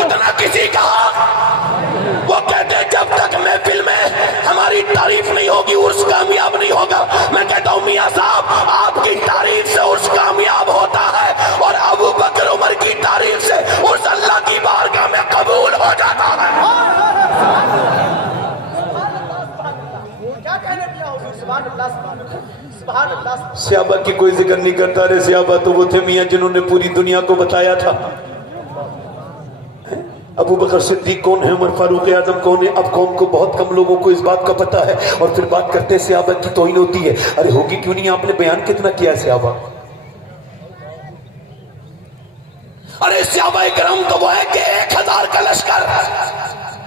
اتنا کسی کا وہ کہتے جب تک محفل میں ہماری تعریف نہیں ہوگی عرس کامیاب نہیں ہوگا. میں کہتا ہوں میاں صاحب آپ کی تعریف سے عرس کامیاب ہوتا ہے اور ابو بکر عمر کی تعریف سے عرس اللہ کی بارگاہ میں قبول ہو جاتا ہے. صحابہ کی کوئی ذکر نہیں کرتا رہے. صحابہ تو وہ تھے میاں جنہوں نے پوری دنیا کو بتایا تھا. ابو بکر صدیق کون ہے, عمر فاروق اعظم کون ہے. اب قوم کو بہت کم لوگوں کو اس بات کا پتہ ہے اور پھر بات کرتے ہیں صحابہ کی توہین ہوتی ہے. ارے ہوگی کیوں نہیں, آپ نے بیان کتنا کیا ہے صحابہ. ارے صحابہ کرام تو وہ ہے کہ 1000 کا لشکر,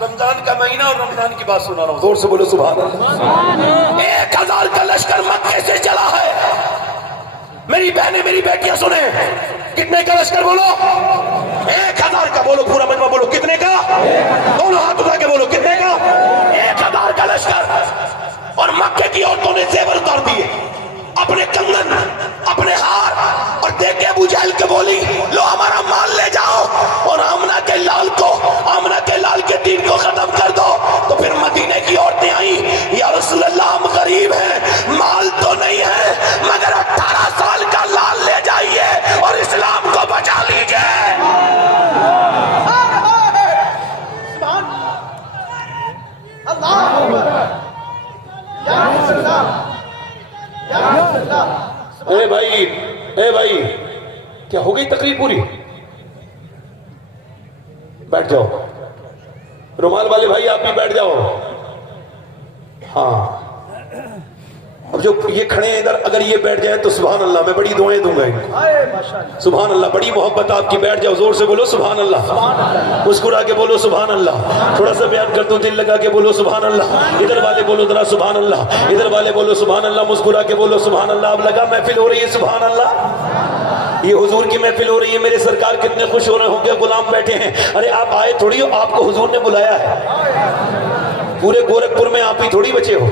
رمضان کا مہینہ اور رمضان کی بات سنا رہا ہوں, زور سے بولو سبحان اللہ. 1000 کا لشکر مکے سے چلا ہے. میری بہنیں میری بیٹیاں سنیں, کتنے کا لشکر بولو, 1000 کا بولو, پورا مجمع بولو کتنے کا, دونوں ہاتھ اٹھا کے بولو کتنے کا, 1000 کا لشکر. اور مکے کی عورتوں نے زیور اتار دیے, اپنے کنگن, اپنے ہار, اور دیکھ کے ابو جہل کے بولی لو ہمارا مال لے جاؤ اور آمنہ کے لال کو, آمنہ کے لال کے دین کو ختم کر دو. تو پھر مدینے کی عورتیں آئیں, یا رسول اللہ ہم غریب ہیں, مال تو نہیں ہے مگر 18 سال کا لال لے جائیے اور اسلام کو بچا لیجئے. اے بھائی, اے بھائی, کیا ہو گئی تقریر پوری؟ بیٹھ جاؤ, رومال والے بھائی آپ بھی بیٹھ جاؤ. ہاں اب جو یہ کھڑے ہیں ادھر, اگر یہ بیٹھ جائیں تو سبحان اللہ, میں بڑی دعائیں دوں گا ان کو. سبحان اللہ, بڑی محبت آپ کی, بیٹھ جاؤ, زور سے بولو سبحان اللہ, مسکرا کے بولو سبحان اللہ. تھوڑا سا بیان کر دو, دل لگا کے بولو سبحان اللہ. ادھر والے بولو ذرا سبحان اللہ, ادھر والے بولو سبحان اللہ, مسکرا کے بولو سبحان اللہ. اب لگا محفل ہو رہی ہے, سبحان اللہ, یہ حضور کی محفل ہو رہی ہے. میرے سرکار کتنے خوش ہو رہے ہوں گے, غلام بیٹھے ہیں. ارے آپ آئے تھوڑی ہو, آپ کو حضور نے بلایا ہے. پورے گورکھپور میں آپ ہی تھوڑی بچے ہو.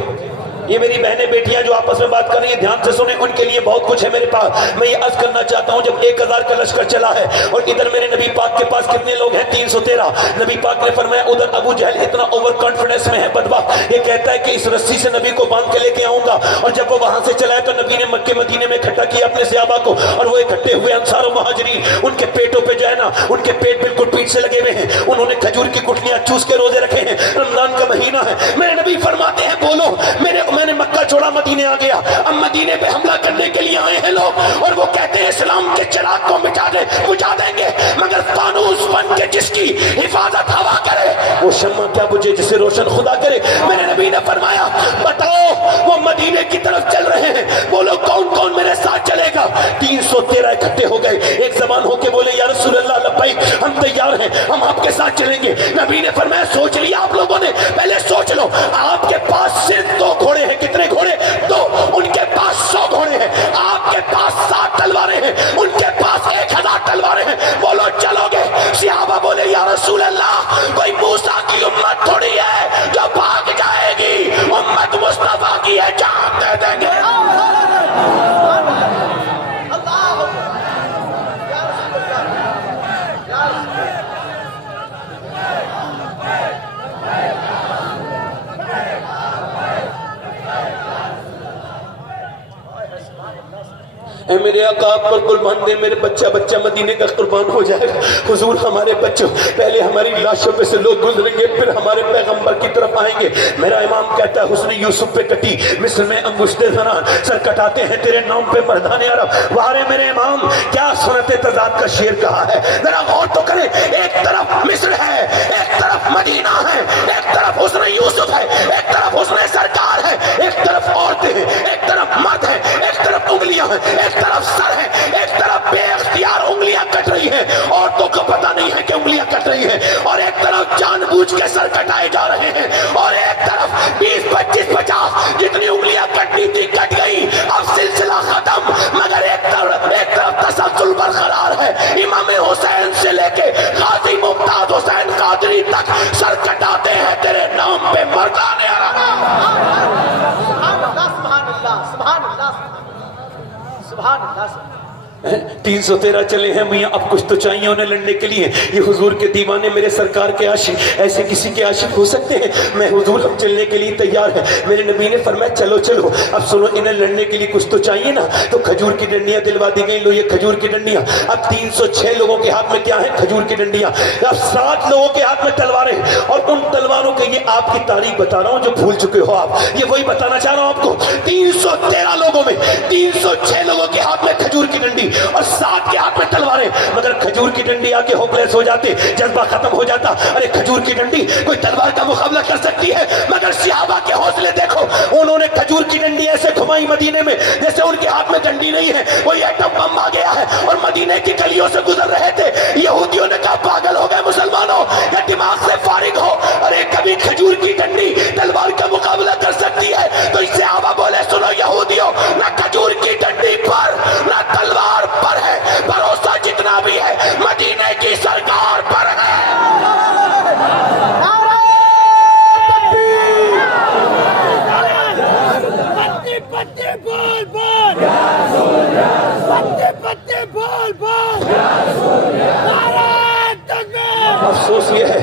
یہ میری بہنیں بیٹیاں جو آپس میں بات کر رہی ہیں دھیان سے سنیں, ان کے لیے بہت کچھ ہے میرے پاس. میں یہ عرض کرنا چاہتا ہوں, جب 1000 کا لشکر چلا ہے اور ادھر میرے نبی پاک کے پاس کتنے لوگ ہیں, 313. نبی پاک نے فرمایا ادھر ابو جہل اتنا اوور کانفیڈنس میں ہے بدبخت, یہ کہتا ہے کہ اس رسی سے نبی کو باندھ کے لے کے آؤں گا. اور جب وہ وہاں سے چلا ہے تو نبی نے مکے مدینے میں اکٹھا کیا اپنے صحابہ کو, اور وہ اکٹھے ہوئے انصار و مہاجرین, ان کے پیٹوں پہ جو ہے نا, ان کے پیٹ بالکل پیٹ سے لگے ہوئے ہیں. انہوں نے کھجور کی گٹلیاں چوس کے روزے رکھے ہیں. رمضان کا مہینہ ہے. میرے نبی فرماتے ہیں بولو, میں نے مکہ چھوڑا, مدینے آ گیا. اب مدینے پہ حملہ کرنے کے لیے آئے ہیں لوگ, اور وہ کہتے ہیں اسلام کے چراغ کو بجھا دیں گے, مگر فانوس بن کے جس کی حفاظت ہوا کرے وہ شمع کیا بجھے جسے روشن خدا کرے. میرے نبی نے فرمایا بتاؤ وہ مدینے کی طرف چل رہے ہیں, بولو کون کون میرے ساتھ چلے گا. 313 اکٹھے ہو گئے, ایک زبان ہو کے بولے یا رسول اللہ لبیک, ہم تیار ہیں, ہم آپ کے ساتھ چلیں گے. نبی نے فرمایا سوچ لیا آپ لوگوں نے, پہلے سوچ لو, آپ کے پاس صرف 2 گھوڑے ہیں. کتنے گھوڑے؟ 2. ان کے پاس 100 گھوڑے ہیں, آپ کے پاس 7 تلواریں ہیں, ان کے پاس 1000 تلواریں ہیں. بولو چلو گے؟ صحابہ بولے یا رسول اللہ کوئی موسیٰ کی امت تھوڑی ہے جو بھاگ جائے گی, امت مصطفیٰ کی ہے, جان دے دیں گے. اے میرے آقا آپ پر قربان دے, میرے بچہ مدینے کا قربان ہو جائے گا. حضور ہمارے بچوں پہلے ہماری لاشوں پہ سے لوگ گزریں گے, پھر ہمارے پیغمبر کی طرف آئیں گے. میرا امام کہتا ہے حسن یوسف پہ کٹی مصر میں انگشت زنان, سر کٹاتے ہیں تیرے نام پہ مردان عرب. وارے میرے امام کیا سنت تضاد کا شعر کہا ہے, ذرا غور تو کریں. ایک طرف مصر ہے, ایک طرف مدینہ ہے, ایک طرف حسن یوسف ہے, ایک طرف حسن سرکار ہے, ایک طرف عورتیں ہیں, ایک طرف مرد ہیں, ایک طرف انگلیاں ہیں, ایک طرف سر ہے, ایک طرف بے اختیار انگلیاں کٹ رہی ہیں, عورتوں کو پتہ نہیں ہے کہ انگلیاں کٹ رہی ہیں, اور ایک طرف جان بوجھ کے سر کٹائے جا رہے ہیں, اور ایک طرف 20 25 50 جتنی انگلیاں کٹنی تھی کٹ گئی, اب سلسلہ ختم. مگر ایک طرف تسلسل برقرار ہے. امام حسین سے لے کے غازی ممتاز حسین قادری تک سر کٹاتے ہیں تیرے نام پہ مردان عرب. سبحان اللہ, سبحان اللہ, سبحان اللہ, سبحان اللہ. 313 चले हैं मियाँ, अब कुछ तो चाहिए उन्हें लड़ने के लिए। ये हुजूर के दीवाने, मेरे सरकार के आशिक, ऐसे किसी के आशिक हो सकते हैं? मैं हुजूर, हम चलने के लिए तैयार हैं। मेरे नबी ने फरमाया चलो चलो। अब सुनो, इन्हें लड़ने के लिए कुछ तो चाहिए ना, तो खजूर की डंडियां दिलवा दी गई। लो ये खजूर की डंडियां। अब 306 लोगों के हाथ में क्या है? खजूर की डंडियां। अब 7 लोगों के हाथ में तलवारें, और उन तलवारों के, ये आपकी तारीख बता रहा हूं जो भूल चुके हो आप, ये वही बताना चाह रहा हूं आपको। 313 लोगों में 306 लोगों के हाथ में खजूर की डंडी और 7 के हाथ में तलवारें। मगर खजूर की डंडी आके होपलेस हो जाते, जज्बा खत्म हो जाता। अरे खजूर की डंडी कोई तलवार का मुकाबला कर सकती है? मगर सहाबा के हौसले देखो, उन्होंने खजूर की डंडी ऐसे घुमाई मदीने में जैसे उनके हाथ में डंडी नहीं है, कोई एटम बम आ गया है। और मदीने की गलियों से गुजर रहे थे, यहूदियों ने कहा पागल हो गए मुसलमानों, या दिमाग से फारिग हो? अरे कभी खजूर की डंडी तलवार का मुकाबला कर सकती है? तो इससे सहाबा बोले सुनो यहूदियों, ना खजूर की डंडी पर ना तलवार पर है, भरोसा जितना भी है मदीने की सरकार पर है। पत्ते पत्ते बोल बोल, पत्ते पत्ते बोल बोल, अफसोस ये है,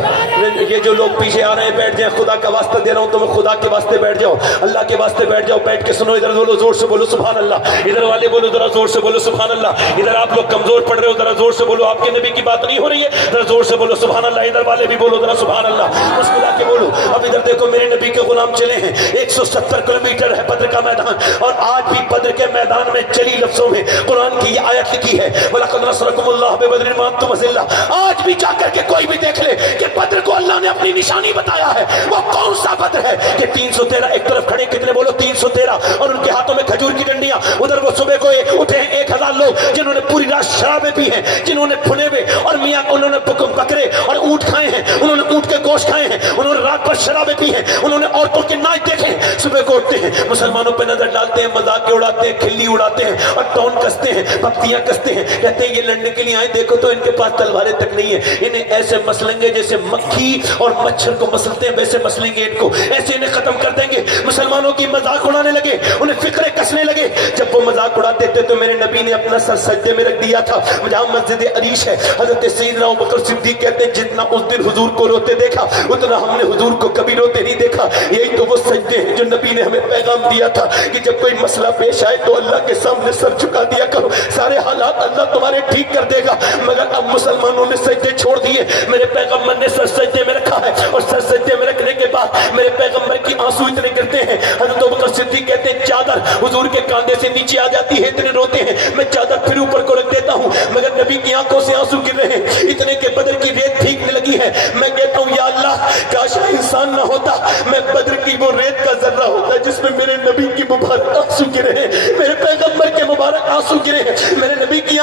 ये जो लोग पीछे आ रहे हैं बैठ जाए, खुदा का वास्ता दे रहा हूं तुम्हें, खुदा के वास्ते बैठ जाओ, अल्लाह के वास्ते बैठ जाओ, बैठ के सुनो। इधर बोलो जोर से बोलो सुभान अल्लाह, इधर वाले बोलो जरा जोर से बोलो सुभान अल्लाह। इधर आप लोग कमजोर पड़ रहे हो, जरा जोर से बोलो, आपके नबी की बात नहीं हो रही है, जरा जोर से बोलो सुभान अल्लाह। इधर वाले भी बोलो जरा सुभान अल्लाह, मुस्कुरा के बोलो। अब इधर देखो, मेरे नबी के गुलाम चले हैं, 170 किलोमीटर है बद्र का मैदान, और आज भी बद्र के मैदान में चली लफ्जों में कुरान की ये आयत लिखी है, वलक़द नसरकुमुल्लाहु बिबद्रिन व अंतुम अज़िल्ला। आज भी जाकर के कोई भी देख ले कि बद्र को अल्लाह ने अपनी निशानी बताया है, वो कौन सा बद्र है कि 313 एक तरफ खड़े, कितने बोलो 313, और उनके हाथों में खजूर की डंडियां। उधर वो सुबह को उठे हैं 1000 लोग, जिन्होंने पूरी रात शराबें पी हैं, जिन्होंने भुने हुए और मियां उन्होंने बकरे और ऊंट खाए हैं, उन्होंने ऊंट के गोश्त खाए हैं, उन्होंने रात भर शराबें पी हैं, उन्होंने औरतों के नाच देखे हैं। सुबह को उठते हैं, मुसलमानों पर नजर डालते हैं, मजाक उड़ाते हैं, खिल्ली उड़ाते हैं और टौन कसते हैं, पत्तियां कसते हैं, कहते हैं ये लड़ने के लिए आए, देखो तो इनके पास तलवारें तक नहीं है, इन्हें ऐसे मसलेंगे जैसे मक्खी और मच्छर को मसलते हैं, वैसे मसलेंगे इनको, ऐसे इन्हें खत्म कर देंगे। मुसलमानों की मजाक उड़ाने लगे, उन्हें फिक्रे कसने लगे। जब वो मजाक उड़ाते थे तो मेरे नबी ने अपना सर सज्जे में रख दिया था, जहां मस्जिद अरीश है। हजरत सैयदना अबू बकर सिद्दीक कहते हैं जितना उस दिन हुजूर को रोते देखा, उतना हमने हुजूर को कभी रोते नहीं देखा। यही तो वो सज्जे हैं जो नबी ने हमें पैगाम दिया था कि जब कोई मसला पेश आए तो अल्लाह के सामने सर झुका दिया करो, सारे हालात अल्लाह तुम्हारे ठीक कर देगा। मगर अब मुसलमानों ने सज्जे छोड़ दिए, मेरे पैगम्बर ने सर सज्जे में रखा है, और सर सज्जे में रखने के बाद मेरे पैगम्बर की आंसू इतने गिरते हैं। हजरत अबू बकर सिद्दीक कहते हैं चादर हुजूर के कांधे से नीचे आ जाती है, इतने रोते हैं, मैं चादर फिर ऊपर को रख देता हूं, मगर नबी की आंखों से आंसू गिर रहे हैं, इतने के बदर की रेत भीगने लगी है। मैं कहता हूं या अल्लाह, काश मैं इंसान ना होता, मैं बदर की वो रेत का जर्रा होता जिसमें मेरे नबी की मुबारक आंसू गिरे हैं, मेरे पैगम्बर के मुबारक आंसू गिरे हैं, मेरे नबी की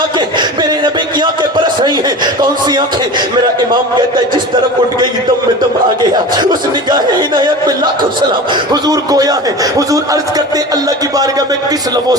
आंखें बरस रही हैं। कौन सी आंखें? मेरा इमाम कहता है जिस तरफ उठ गई दम में दम आ गया, उस निगाह इनायत पे लाखों सलाम। हुजूर गोया है, हुजूर अर्ज करते अल्लाह की बारगाह में किस लबों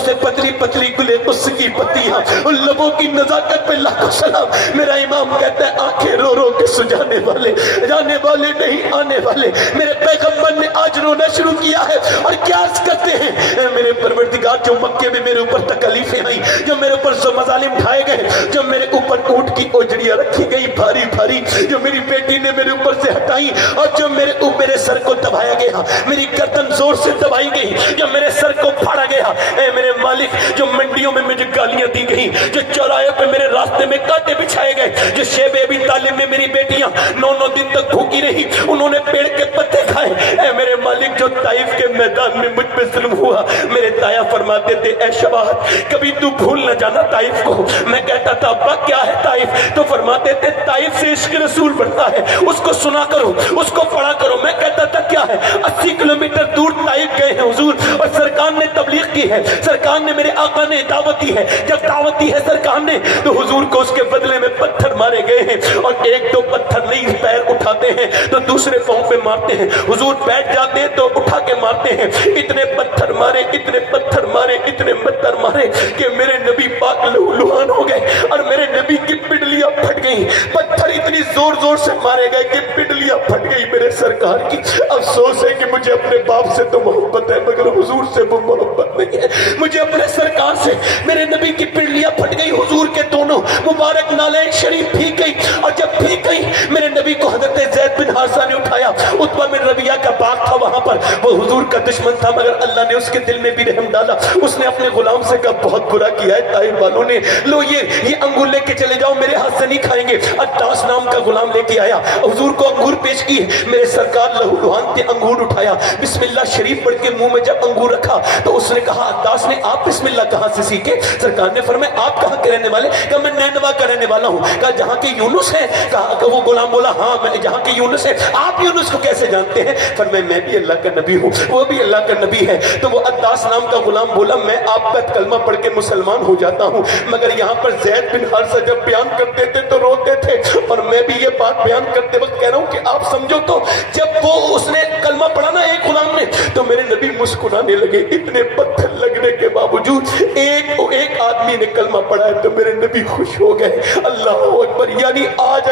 से पतली पतली गुले उसकी पत्तियां, उन लबों की नजाकत पे लाखों सलाम। मेरा इमाम कहता है आंखें रो रो के सुझाने वाले, जाने वाले नहीं आने वाले, मेरे पैगम्बर ने आज रोना शुरू किया है। और क्या अर्ज करते हैं, मेरे परवरदिगार जो मक्के में मेरे ऊपर तकलीफें आई, जो मेरे ऊपर मजालिम ढाए गए, जो मेरे ऊपर ऊंट की ओजड़ियां रखी गई भारी भारी, जो मेरी बेटी ने मेरे ऊपर से हटाई, और जो मेरे सर को दबाया गया, मेरी गर्दन जोर से दबाई गई, जो मेरे सर को फाड़ा गया। ऐ मेरे मालिक, जो मंडियों में मुझे गालियां दी गई, जो चौराहे पे मेरे रास्ते में कांटे बिछाए गए, जो शेब अबी तालिब में मेरी बेटियां 9-9 दिन तक भूखी रही, उन्होंने पेड़ के पत्ते खाए। ऐ मेरे मालिक, जो ताइफ के मैदान में मुझ पे जुल्म हुआ, मेरे ताया फरमाते थे ऐ शबाहत कभी तू भूल न जाना ताइफ को। मैं कहता था अब्बा क्या है ताइफ? तो फरमाते थे ताइफ से इश्क रसूल बढ़ता है, उसको सुना करो, उसको पढ़ा करो। मैं कहता था क्या है? 80 किलोमीटर दूर ताइफ गए हैं हुजूर, और सरकार ने तबलीग की है, सरकार ने मेरे आका ने दावत दी है। जब दावत दी है सरकार ने, तो हुजूर को उसके बदले में पत्थर मारे गए हैं, और एक दो पत्थर नहीं, पैर उठाते हैं तो दूसरे पांव पे मारते हैं, हुजूर बैठ जाते हैं तो उठा के मारते हैं। इतने पत्थर मारे, इतने पत्थर मारे, इतने पत्थर मारे कि मेरे नबी पाक लहूलुहान हो गए और मेरे नबी की पिंडलियां फट गई। पत्थर इतनी जोर जोर से मारे गए कि पिंडलियां फट गई मेरे सरकार की। अफसोस है कि मुझे अपने बाप से तो मोहब्बत है मगर हुजूर से वो मोहब्बत नहीं है। मुझे अपने सरकार से, मेरे नबी की पिंडलियां फट गई, हुजूर के दोनों मुबारक नाले शरीफ भीग गई, और जब भीग गई मेरे नबी को हजरत ज़ैद बिन हारिसा ने उठाया। उतबा बिन रबिया का बाग था वहां पर, वो हुजूर का दुश्मन था मगर अल्लाह ने उसके दिल में भी रहम डाला। उसने अपने गुलाम से कहा बहुत बुरा किया है ताइफ वालों ने, लो ये अंगूर लेके चले जाओ, मेरे हाथ से नहीं खाएंगे। अत्तास नाम का गुलाम लेके आया, हुजूर को अंगूर पेश किए। मेरे सरकार लहूलुहान थे, अंगूर उठाया, बिस्मिल्लाह शरीफ पढ़ के मुंह में जब अंगूर रखा तो उसने कहा, अत्तास ने आप बिस्मिल्लाह कहां से सीखे? सरकार ने फरमाया आप कहां के रहने वाले? कहा मैं नैनवा का रहने वाला हूं। कहा जहां के यूनुस है? कहा वो गुलाम बोला हाँ मैं जहां के यूनुस है। आप यूनुस को कैसे जानते हैं? फरमाया मैं भी अल्लाह का नबी हूं, वो भी अल्लाह का नबी है। तो वो अत्तास नाम का गुलाम बोला मैं आपका कलमा पढ़ के मुसलमान हो जाता हूं, मगर यहाँ पर ज़ैद बिन हारिसा जब बयान करते थे तो रोते थे, और मैं भी ये बात बयान करते वक्त कह रहा हूं कि आप समझो तो जब वो उसने कलमा पढ़ा ना एक गुलाम ने, तो मेरे नबी मुस्कुराने लगे। इतने पत्थर लगने के बावजूद एक आदमी ने कलमा पढ़ा है तो मेरे नबी खुश हो गए। अल्लाह अकबर। यानी आज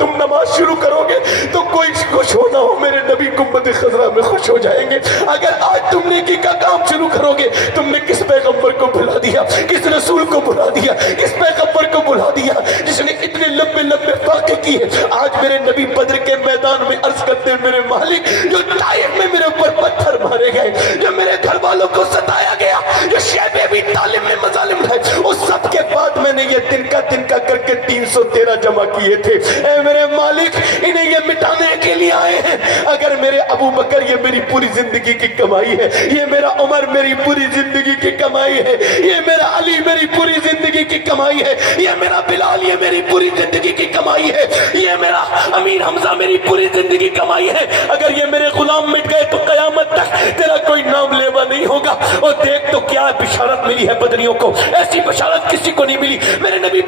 तुम नमाज शुरू करोगे तो कोई खुश हो ना हो, मेरे नबी गुंबद खजरा में खुश हो जाएंगे। अगर आज तुम नेकी का काम शुरू करोगे, तुमने किस पैगंबर को भुला दिया, किस रसूल को भुला दिया, किस पैगंबर को भुला दिया जिसने इतने लंबे लंबे वाक़े किए। आज मेरे नबी बद्र के मैदान में अर्ज करते हैं मेरे मालिक, जो ताइफ में मेरे ऊपर पत्थर मारे गए, जो मेरे घर वालों को सताया गया, जो शैबे भी तालिब में मजालिम है, उस सब के बाद मैंने ये तिनका तिनका करके 313 जमा किए थे। ए मेरे मालिक, इन्हें ये मिटाने के लिए आए हैं। अगर मेरे अबू बकर ये मेरी पूरी जिंदगी की कमाई है, ये मेरा उमर मेरी पूरी जिंदगी की कमाई है, ये मेरा अली मेरी पूरी जिंदगी की कमाई है, ये मेरा बिलाल ये मेरी पूरी जिंदगी की कमाई है, ये मेरा अमीर हमजा मेरी पूरी जिंदगी कमाई है। अगर ये मेरे गुलाम मिट गए तो कयामत तक तेरा कोई नाम लेवा नहीं होगा। और देख तो क्या बिशारत मिली है बदरियों को, ऐसी बिशारत किसी को नहीं मिली। मेरे नबी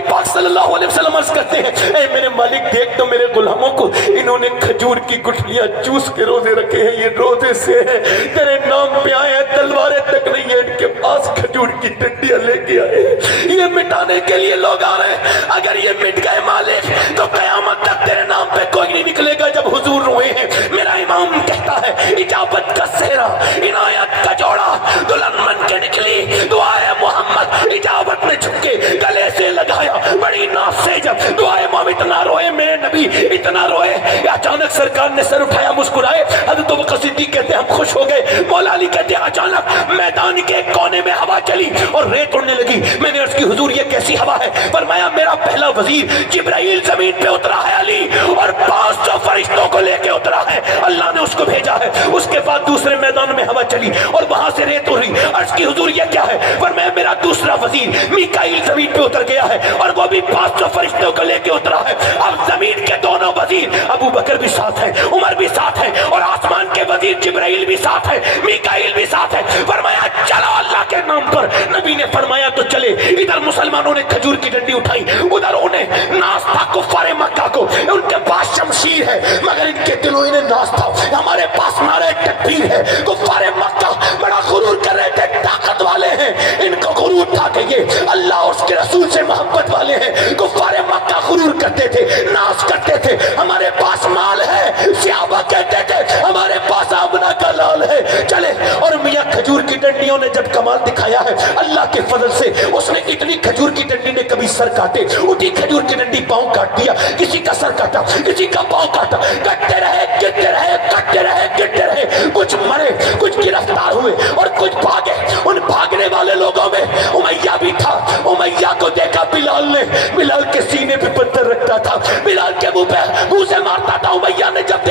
पाक सल्लल्लाहु अलैहि वसल्लम अर्ज करते हैं, ए मेरे मालिक देख तो मेरे गुलामों को, इन्होंने खजूर की गुठलियां चूस के रोजे रखे हैं, ये रोजे से हैं, तेरे नाम पे आए हैं, तलवारें तक नहीं है इनके पास, खजूर की डंडियां लेके आए हैं, ये मिटाने के लिए लोग आ रहे हैं। अगर ये मिट गए मालिक तो कयामत तक तेरे नाम पे कोई नहीं निकलेगा। जब हुजूर रोए हैं, मेरा इमाम कहता है इजाबत का सेहरा, इनायत का जोड़ा, दुल्हन मन के निकली, दुआए मोहम्मद इजाबत में झुके गले से लगाया बड़ी नाफ से। जब दुआए मोहम्मद इतना रोए, मेरे नबी इतना रोए, अचानक सरकार ने सर उठाया, मुस्कुराए। हज़रत अबू बकर सिद्दीक़ कहते हैं हम खुश हो गए। मौला अली कहते हैं अचानक मैदान के कोने में हवा चली और रेत उड़ने लगी। मैंने अर्ज़ की हुजूर ये कैसी हवा है? फरमाया मेरा पहला वजीर जिब्राइल जमीन पे उतरा है अली, और 500 फरिश्तों को लेके उतरा है, अल्लाह ने उसको भेजा है। उसके बाद दूसरे मैदान में हवा चली और वहां से रेत उड़ी। अर्ज़ की हुजूर ये क्या है? फरमाया मेरा दूसरा वजीर मीकाईल जमीन पे उतर गया है और वो भी 500 फरिश्तों को लेके उतरा है। अब जमीन के दोनों वजीर अबू बकर भी साथ है, उमर भी साथ है, और आसमान के वजीर जिब्राइल भी साथ है, मीकाईल भी साथ है। फरमाया चलो अल्लाह के नाम पर। नबी ने फरमाया तो चले। इधर मुसलमानों ने खजूर की डंडी उठाई, उधर उन्हें नाश्ता कुफ्फारे मक्का को, उनके पास शमशीर है मगर इनके दिलों इन्हें नाश्ता, हमारे पास नारे तकबीर है। कुफ्फारे मक्का बड़ा गुरूर कर रहे थे, ताकत वाले हैं, इनको गुरूर था कि ये अल्लाह और उसके रसूल से मोहब्बत वाले हैं। कुफ्फारे मक्का गुरूर करते थे, नाश करते थे, हमारे पास माल है। सहाबा कहते थे हमारे पास आमना का लाल है। चले और मियां खजूर की डंडियों ने जब कमाल दिखाया है अल्लाह के फजल से, उसने इतनी खजूर की डंडी ने कभी सर काटे, उठी खजूर की डंडी पांव काट दिया, किसी का सर काटा, किसी का पांव काटा, कटते रहे गिरते रहे, कटते रहे गिरते रहे। कुछ मरे, कुछ गिरफ्तार हुए और कुछ भागे। उन भागने वाले लोगों में उमैया भी था। उमैया को देखा बिलाल ने, बिलाल के सीने पे पत्थर रखता था, बिलाल के मुंह से मारता था। उमैया ने जब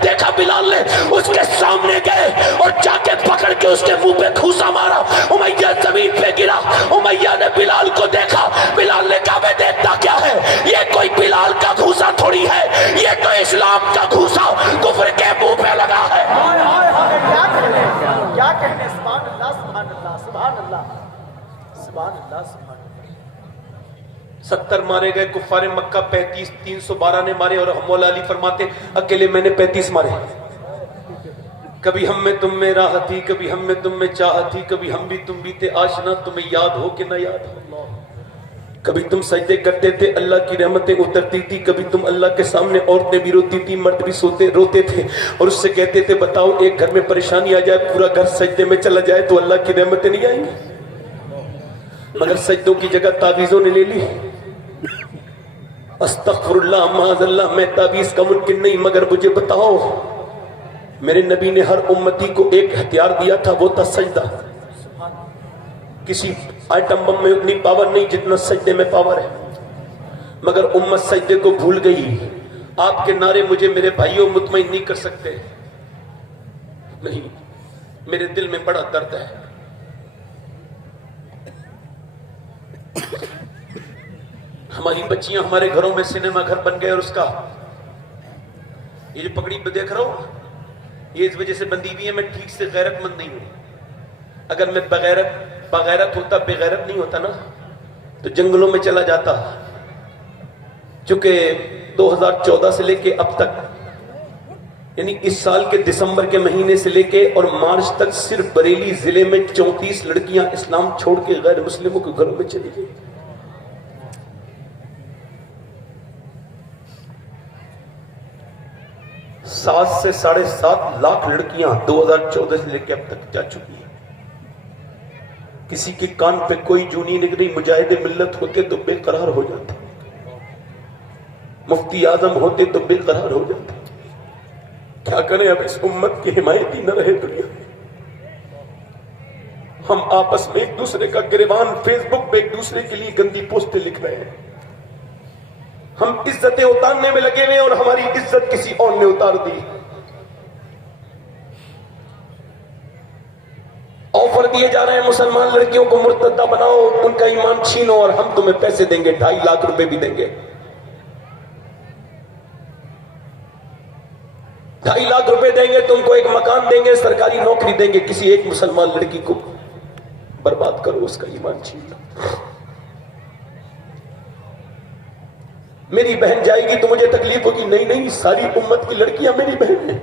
देखा बिलाल ने, उसके सामने गए और जाके पकड़ के उसके मुंह पे घूसा मारा। उमैया जमीन पे गिरा। उमैया ने बिलाल को देखा, बिलाल ने कहा मैं देखता क्या है, ये कोई बिलाल का घूसा थोड़ी है, ये तो इस्लाम का घूसा कुफ्र के मुंह पे लगा है। क्या कहने, सुभान अल्लाह, सुभान अल्लाह, सुभान अल्लाह, सुभान अल्लाह, सुभान अल्लाह, 70 مارے گئے کفار مکہ، 35 312 نے مارے، اور مولا علی فرماتے اکیلے میں نے 35 مارے۔ کبھی ہم میں تم میں راہ تھی، کبھی ہم میں تم میں چاہ تھی، کبھی ہم بھی تم بھی تھے آشنا، تمہیں یاد ہو کہ نہ یاد ہو۔ کبھی تم سجدے کرتے تھے اللہ کی رحمتیں اترتی تھی، کبھی تم اللہ کے سامنے عورتیں بھی روتی تھی، مرد بھی روتے تھے، اور اس سے کہتے تھے بتاؤ ایک گھر میں پریشانی آ جائے، پورا گھر سجدے میں چلا جائے تو اللہ کی رحمتیں نہیں آئیں گی؟ مگر سجدوں کی جگہ تعویذوں نے لے لی۔ استغفر اللہ معاذ اللہ، میں تعویذ کا ممکن نہیں، مگر مجھے بتاؤ میرے نبی نے ہر امتی کو ایک ہتھیار دیا تھا، وہ تھا سجدہ۔ کسی آئٹم بم میں اتنی پاور نہیں جتنا سجدے میں پاور ہے، مگر امت سجدے کو بھول گئی۔ آپ کے نعرے مجھے میرے بھائیوں مطمئن نہیں کر سکتے، نہیں، میرے دل میں بڑا درد ہے۔ ہماری بچیاں ہمارے گھروں میں سینما گھر بن گئے، اور اس کا یہ جو پگڑی پہ دیکھ رہا ہوں یہ اس وجہ سے بندی ہوئی ہے، میں ٹھیک سے غیرت مند نہیں ہوں۔ اگر میں بغیرت ہوتا، بے غیرت نہیں ہوتا نا، تو جنگلوں میں چلا جاتا۔ چونکہ 2014 سے لے کے اب تک، یعنی اس سال کے دسمبر کے مہینے سے لے کے اور مارچ تک، صرف بریلی ضلع میں 34 لڑکیاں اسلام چھوڑ کے غیر مسلموں کے گھروں میں چلی گئی۔ 7 سے 7.5 لاکھ لڑکیاں 2014 سے لے کے اب تک جا چکی ہیں۔ کسی کے کان پہ کوئی جو نہیں نکلی، مجاہد ملت ہوتے تو بے قرار ہو جاتے، مفتی اعظم ہوتے تو بے قرار ہو جاتے۔ کیا کریں، اب اس امت کی حمایت ہی نہ رہے دنیا میں۔ ہم آپس میں ایک دوسرے کا گریبان فیس بک پہ ایک دوسرے کے لیے گندی پوسٹیں لکھ رہے ہیں۔ ہم عزتیں اتارنے میں لگے ہوئے اور ہماری عزت کسی اور نے اتار دی۔ آفر دیے جا رہے ہیں مسلمان لڑکیوں کو مرتدہ بناؤ، ان کا ایمان چھینو، اور ہم تمہیں پیسے دیں گے، 2.5 لاکھ روپے بھی دیں گے، 2.5 لاکھ روپے دیں گے، تم کو ایک مکان دیں گے، سرکاری نوکری دیں گے، کسی ایک مسلمان لڑکی کو برباد کرو، اس کا ایمان چھین لو۔ میری بہن جائے گی تو مجھے تکلیف ہوگی، نہیں، ساری امت کی لڑکیاں میری بہن ہیں۔